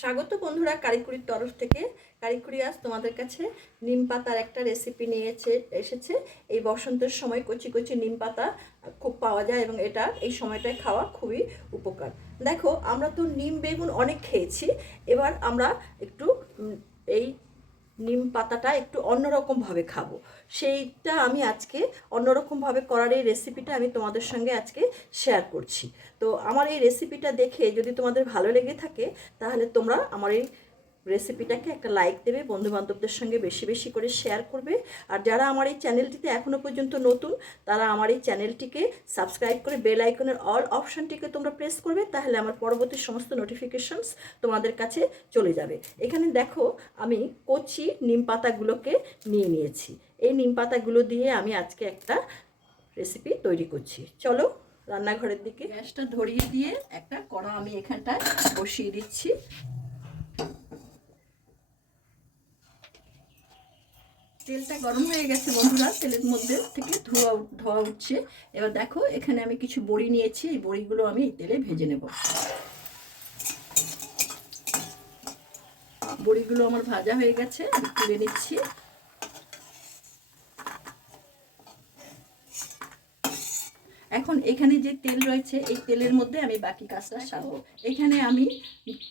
স্বাগত বন্ধুরা কারিকুরির তরফ থেকে। কারিকুরি আজ তোমাদের কাছে নিম পাতার একটা রেসিপি নিয়েছে এসেছে। এই বসন্তের সময় কচি কচি নিম পাতা খুব পাওয়া যায় এবং এটা এই সময়টায় খাওয়া খুবই উপকার। দেখো, আমরা তো নিম, বেগুন অনেক খেয়েছি। এবার আমরা একটু এই নিম পাতাটা একটু অন্যরকমভাবে খাব। সেইটা আমি আজকে অন্যরকমভাবে করার এই রেসিপিটা আমি তোমাদের সঙ্গে আজকে শেয়ার করছি। তো আমার এই রেসিপিটা দেখে যদি তোমাদের ভালো লেগে থাকে, তাহলে তোমরা আমার এই রেসিপিটাকে একটা লাইক দেবে বন্ধু বান্ধবদের সঙ্গে বেশি বেশি করে শেয়ার করবে। আর যারা আমার এই চ্যানেলটিতে এখনও পর্যন্ত নতুন, তারা আমার এই চ্যানেলটিকে সাবস্ক্রাইব করে বেল আইকনের অল অপশানটিকে তোমরা প্রেস করবে, তাহলে আমার পরবর্তী সমস্ত নোটিফিকেশনস তোমাদের কাছে চলে যাবে। এখানে দেখো, আমি কচি নিম পাতাগুলোকে নিয়ে নিয়েছি। এই নিম পাতাগুলো দিয়ে আমি আজকে একটা রেসিপি তৈরি করছি। চলো, রান্নাঘরের দিকে। গ্যাসটা ধরিয়ে দিয়ে একটা কড়া আমি এখানটায় বসিয়ে দিচ্ছি। তেলটা গরম হয়ে গেছে বন্ধুরা, তেলের মধ্যে থেকে ধোয়া ধোয়া উঠছে। এবার দেখো, এখানে আমি কিছু বড়ি নিয়েছি, এই বড়িগুলো আমি এই তেলে ভেজে নেব। বড়িগুলো আমার ভাজা হয়ে গেছে, আমি তুলে নিচ্ছি। এখন এখানে যে তেল রয়েছে, এই তেলের মধ্যে আমি বাকি কাজটা সারবো। এখানে আমি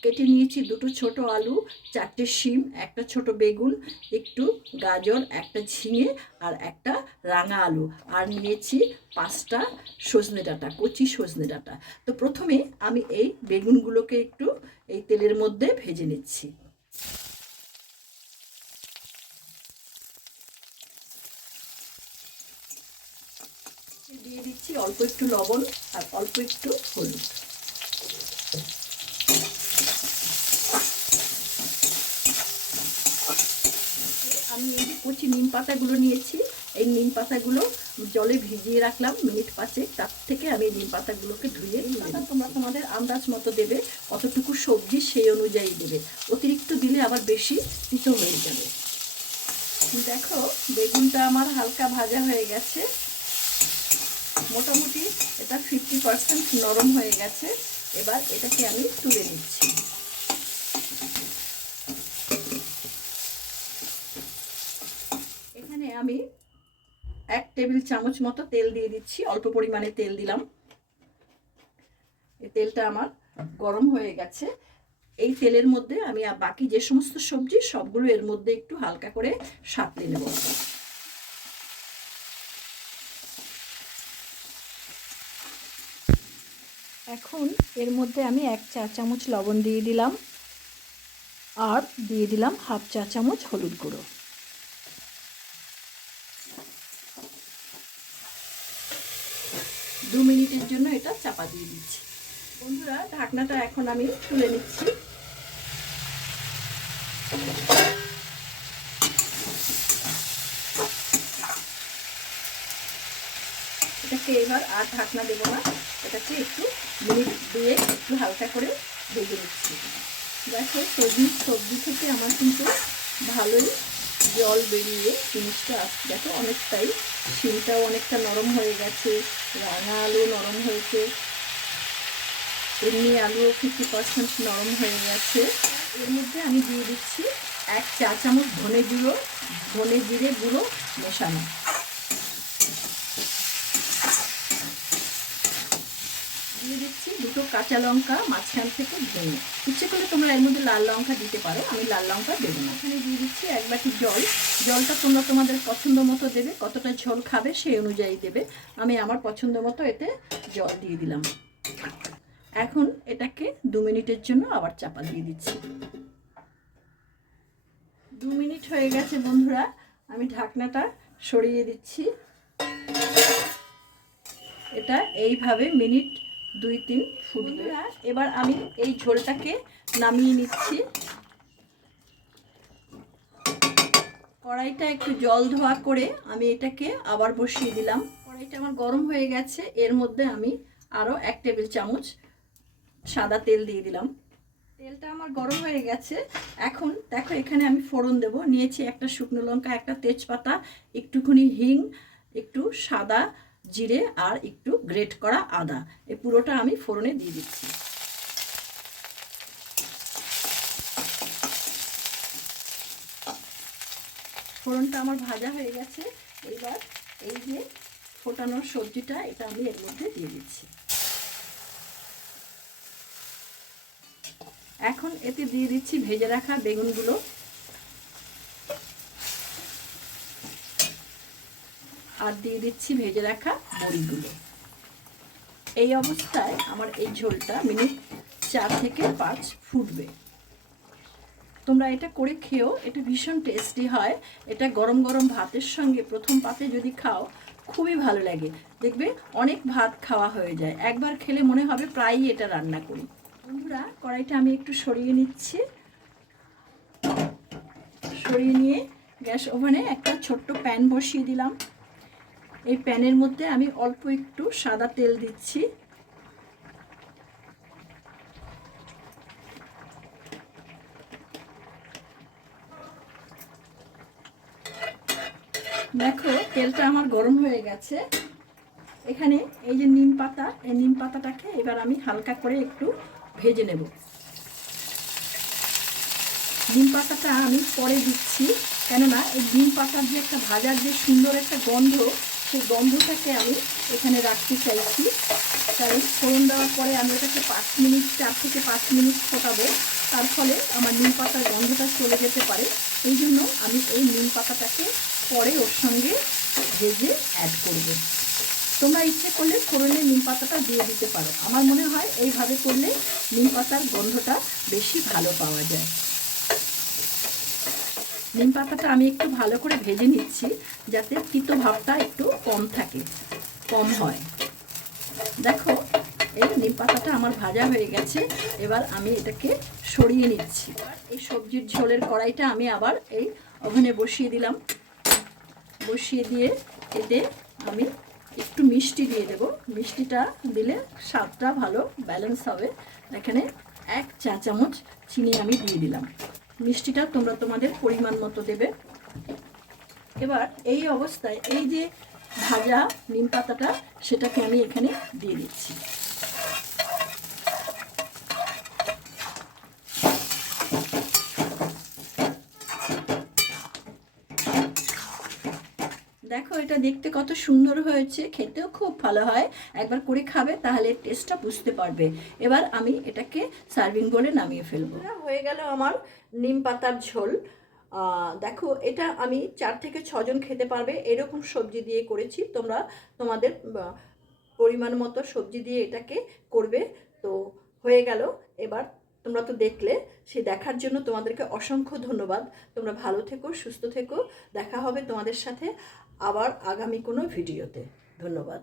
কেটে নিয়েছি দুটো ছোট আলু, চারটে শিম, একটা ছোট বেগুন, একটু গাজর, একটা ঝিঙে আর একটা রাঙা আলু। আর নিয়েছি পাঁচটা সজনে ডাঁটা, কচি সজনে ডাঁটা। তো প্রথমে আমি এই বেগুনগুলোকে একটু এই তেলের মধ্যে ভেজে নিচ্ছি। দিয়ে দিচ্ছি অল্প একটু লবণ আর অল্প একটু হলুদ। আমি এই যে কচি নিম পাতাগুলো নিয়েছি এই নিম পাতাগুলো জলে ভিজিয়ে রাখলাম মিনিট পাঁচেক তার থেকে আমি নিম পাতাগুলোকে ধুয়ে পাতা তোমরা তোমাদের আন্দাজ মতো দেবে কতটুকু সবজি সেই অনুযায়ী দেবে। অতিরিক্ত দিলে আবার বেশি তিতো হয়ে যাবে। দেখো বেগুনটা আমার হালকা ভাজা হয়ে গেছে। মোটামুটি এটা ফিফটি পার্সেন্ট নরম হয়ে গেছে। এবার এটাকে আমি তুলে নিচ্ছি। এখানে আমি এক টেবিল চামচ মতো তেল দিয়ে দিচ্ছি, অল্প পরিমাণে তেল দিলাম। এই তেলটা আমার গরম হয়ে গেছে। এই তেলের মধ্যে আমি বাকি যে সমস্ত সবজি, সবগুলো এর মধ্যে একটু হালকা করে সাঁতলে নেব। এখন এর মধ্যে আমি এক চা চামচ লবণ দিয়ে দিলাম আর দিয়ে দিলাম হাফ চা চামচ হলুদ গুঁড়ো। দু মিনিটের জন্য এটা চাপা দিয়ে দিচ্ছি। বন্ধুরা, ঢাকনাটা এখন আমি তুলে নিচ্ছি। এটাকে এবার আর ঢাকনা দেবো না, এটাকে একটু মিনিট দিয়ে একটু হালকা করে ভেজে নিচ্ছি। দেখো, সবজি সবজি থেকে আমার কিন্তু ভালোই জল বেরিয়ে জিনিসটা আসছে। দেখো, অনেকটাই শিলটাও অনেকটা নরম হয়ে গেছে, রাঙা আলু নরম হয়েছে, এমনি আলুও ফিফটি পার্সেন্ট নরম হয়ে গেছে। এর মধ্যে আমি দিয়ে দিচ্ছি এক চা চামচ ধনে গুঁড়ো, ধনে জিরে গুঁড়ো মেশানো। দিয়ে দিচ্ছি দুটো কাঁচা লঙ্কা মাঝখান থেকে ভেঙে ইচ্ছে করলে তোমরা এর মধ্যে লাল লঙ্কা দিতে পারো, আমি লাল লঙ্কা দেবো না। এখানে দিয়ে দিচ্ছি এক বাটি জল। জলটা তোমরা তোমাদের পছন্দ মতো দেবে, কতটা ঝোল খাবে সেই অনুযায়ী দেবে। আমি আমার পছন্দ মতো এতে জল দিয়ে দিলাম। এখন এটাকে দু মিনিটের জন্য আবার চাপা দিয়ে দিচ্ছি। দু মিনিট হয়ে গেছে বন্ধুরা, আমি ঢাকনাটা সরিয়ে দিচ্ছি। এটা এইভাবে মিনিট দুই, তিন ফুটবে এবার আমি এই ঝোলটাকে নামিয়ে নিচ্ছি। কড়াইটা একটু জল ধোয়া করে আমি এটাকে আবার বসিয়ে দিলাম। কড়াইটা আমার গরম হয়ে গেছে। এর মধ্যে আমি আরও এক টেবিল চামচ সাদা তেল দিয়ে দিলাম। তেলটা আমার গরম হয়ে গেছে। এখন দেখো, এখানে আমি ফোড়ন দেব। নিয়েছি একটা শুকনো লঙ্কা, একটা তেজপাতা, একটুখানি হিং, একটু সাদা জিরে আর একটু গ্রেট করা আদা। এই পুরোটা আমি ফোড়নে দিয়ে দিচ্ছি। ফোড়নটা আমার ভাজা হয়ে গেছে। এবার এই যে ফোটানোর সবজিটা, এটা আমি এর মধ্যে দিয়ে দিচ্ছি। এখন এতে দিয়ে দিচ্ছি ভেজে রাখা বেগুনগুলো। আর দিয়ে দিচ্ছি ভেজে রাখা বড়িগুলো। এই অবস্থায় আমার এই ঝোলটা মিনিট চার থেকে পাঁচ ফুটবে। তোমরা এটা করে খেও এটা ভীষণ টেস্টি হয়। এটা গরম গরম ভাতের সঙ্গে প্রথম পাতে যদি খাও, খুবই ভালো লাগে। দেখবে অনেক ভাত খাওয়া হয়ে যায়। একবার খেলে মনে হবে প্রায়ই এটা রান্না করি। বন্ধুরা, কড়াইটা আমি একটু সরিয়ে নিচ্ছি। সরিয়ে নিয়ে গ্যাস ওভেনে একটা ছোট্ট প্যান বসিয়ে দিলাম। এই প্যানের মধ্যে আমি অল্প একটু সাদা তেল দিচ্ছি। দেখো, তেলটা আমার গরম হয়ে গেছে। এখানে এই যে নিম পাতা, এই নিম পাতাটাকে এবার আমি হালকা করে একটু ভেজে নেব। নিম পাতাটা আমি পরে দিচ্ছি, কেননা এই নিম পাতার যে একটা ভাজার যে সুন্দর একটা গন্ধ সেই গন্ধটাকে আমি এখানে রাখতে চাইছি। তাই ফোড়ন দেওয়ার পরে আমি এটাকে পাঁচ মিনিট, চার থেকে পাঁচ মিনিট ফোটাবো। তার ফলে আমার নিম পাতার গন্ধটা চলে যেতে পারে। এই জন্য আমি এই নিম পাতাটাকে পরে ওর সঙ্গে ভেজে অ্যাড করব। তোমরা ইচ্ছে করলে ফোড়নে নিম পাতাটা দিয়ে দিতে পারো। আমার মনে হয় এইভাবে করলে নিম পাতার গন্ধটা বেশি ভালো পাওয়া যায়। নিম পাতাটা আমি একটু ভালো করে ভেজে নিচ্ছি যাতে তিতো ভাবটা একটু কম থাকে, কম হয়। দেখো, এই নিম পাতাটা আমার ভাজা হয়ে গেছে, এবার আমি এটাকে সরিয়ে নিচ্ছি। এই সবজির ঝোলের কড়াইটা আমি আবার এই ওভেনে বসিয়ে দিলাম। বসিয়ে দিয়ে এতে আমি একটু মিষ্টি দিয়ে দেব। মিষ্টিটা দিলে স্বাদটা ভালো, ব্যালেন্স হবে। এখানে এক চা চামচ চিনি আমি দিয়ে দিলাম। মিষ্টিটা তোমরা তোমাদের পরিমাণ মতো দেবে। এবার এই অবস্থায় এই যে ভাজা নিম পাতাটা, সেটাকে আমি এখানে দিয়ে দিচ্ছি দেখো এটা দেখতে কত সুন্দর হয়েছে, খেতেও খুব ভালো হয়। একবার করে খাবে, তাহলে টেস্টটা বুঝতে পারবে। এবার আমি এটাকে সার্ভিং বলে নামিয়ে ফেলব। হয়ে গেল আমার নিম পাতার ঝোল। দেখো, এটা আমি চার থেকে ছজন খেতে পারবে। এরকম সবজি দিয়ে করেছি। তোমরা তোমাদের পরিমাণ মতো সবজি দিয়ে এটাকে করবে। তো হয়ে গেল। এবার তোমরা তো দেখলে, সে দেখার জন্য তোমাদেরকে অসংখ্য ধন্যবাদ। তোমরা ভালো থেকো, সুস্থ থেকো। দেখা হবে তোমাদের সাথে। আবার আগামী কোনো ভিডিওতে। ধন্যবাদ।